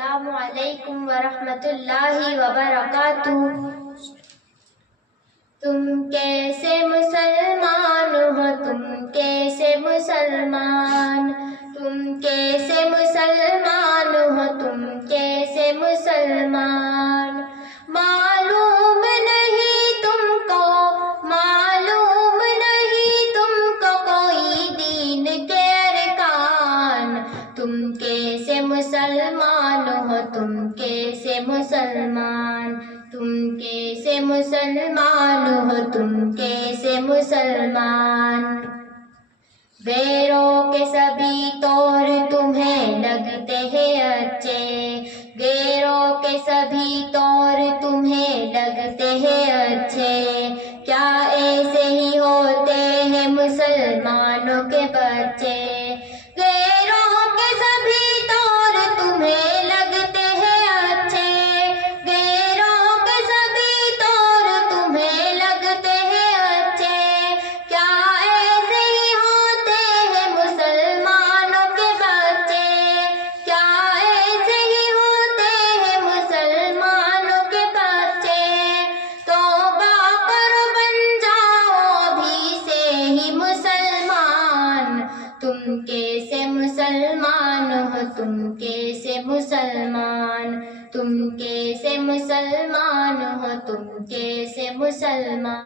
السلام علیکم ورحمۃ اللہ وبرکاتہ۔ تم کیسے مسلمان ہو، تم کیسے مسلمان، تم کیسے مسلمان ہو، تم کیسے مسلمان، معلوم نہیں تم کو، معلوم نہیں تم کو کوئی دین کے ارکان، تم کیسے مسلمان ہو، تم کیسے مسلمان، تم کیسے مسلمان ہو، تم کیسے مسلمان، غیروں کے سبھی طور تمہیں لگتے ہیں اچھے، غیروں کے سبھی طور تمہیں لگتے ہیں اچھے، کیا ایسے ہی ہوتے ہیں مسلمانوں کے بچے، غیروں کے سبھی طور تمہیں لگتے ہیں اچھے، غیروں کے سبھی طور تمہیں لگتے ہیں اچھے، کیا ایسے ہی ہوتے ہیں مسلمانوں کے بچے، کیا ایسے ہی ہوتے ہیں مسلمانوں کے بچے، توبہ کرو بن جاؤ ابھی سے ہی مسلمان، تم کیسے مسلمان ہو، تم کیسے مسلمان، تم کیسے مسلمان ہو، تم کیسے مسلمان۔